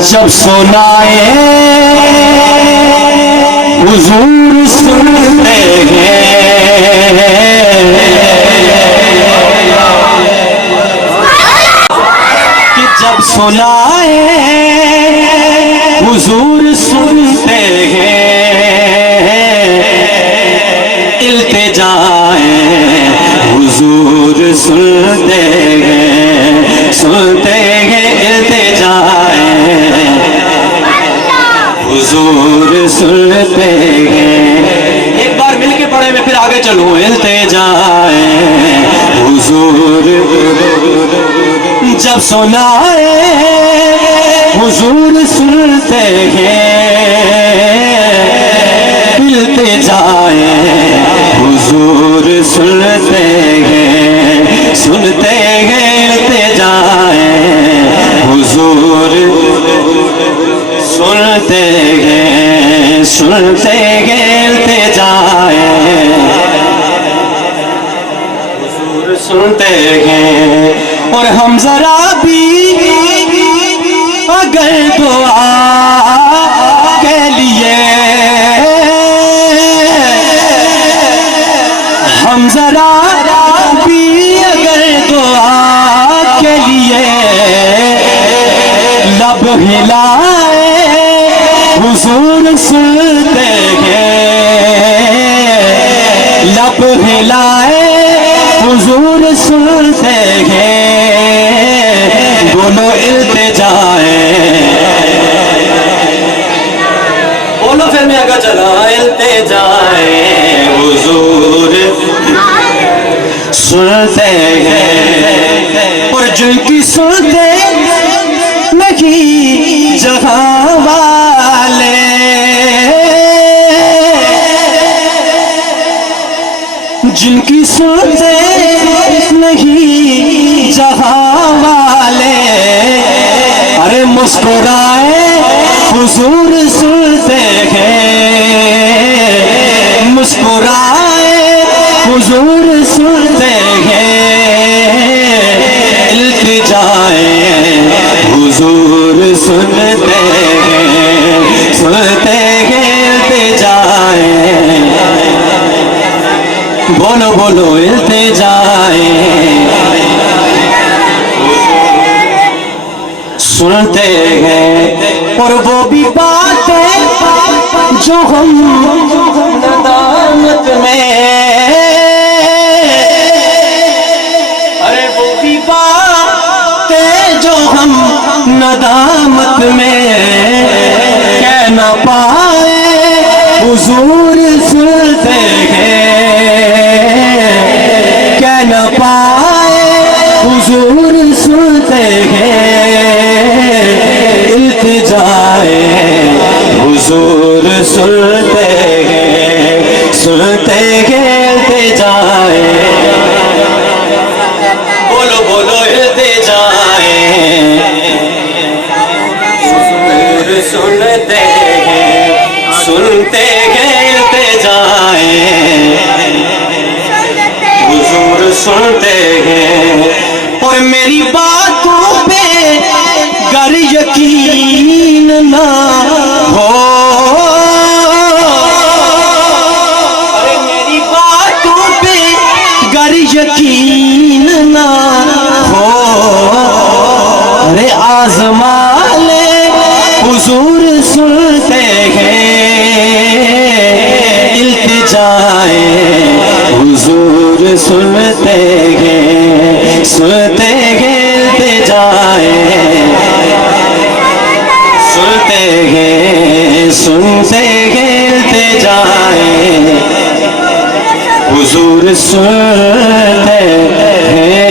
जब सुनाए हुजूर सुनते हैं, कि जब सुनाए हुजूर सुनते हैं, इल्तिजाए हुजूर सुनते हैं, सुनते हैं इल्तिजाए हुजूर सुनते हैं। एक बार मिलके पढ़े मैं फिर आगे चलूं। इल्तिजाए हुजूर जब सुनाए हुजूर सुनते हैं, इल्तिजाए हुजूर सुनते हैं, सुनते हैं इल्तिजाए हुजूर सुनते हैं, सुनते हैं इल्तिजाए हुजूर सुनते हैं। और हम जरा भी अगर दुआ के लिए, हम जरा भी अगर दुआ के लिए लब हिलाए हुजूर सुनते हैं, लब हिलाए हुजूर सुनते हैं। बोलो इल्तिजाए, बोलो फिर मैं आगे चला। इल्तिजाए हुजूर सुनते हैं, और जिनकी सुनते नहीं जहां वाले, जिनकी सुनते नहीं जहां वाले, अरे मुस्कुराए हुजूर सुनते हैं, मुस्कुराए हुजूर सुनते हैं, इल्तिजाए हुजूर सुनते हैं, सुनते हैं इल्तिजाए। बोलो बोलो इल्तिजाए सुनते हैं। और वो भी बातें जो हम नदामत में, अरे वो भी बातें जो हम नदामत में कह न पाए हुजूर सुनते हैं, कह न पाए हुजूर सुनते हैं, इल्तिजाए हुजूर सुनते हैं, सुनते हैं इल्तिजाए। बोलो बोलो इल्तिजाए हुजूर सुनते हैं, सुनते हैं इल्तिजाए हुजूर सुनते हैं। और मेरी बातों पे गर यकीन ना हो, अरे मेरी बातों पे गर यकीन ना हो, अरे आज़मा ले हुजूर सुनते हैं, इल्तिजाए हुजूर सुनते हैं, सुनते हैं इल्तिजाए, सुनते हैं, सुनते हैं इल्तिजाए हुजूर सुनते हैं।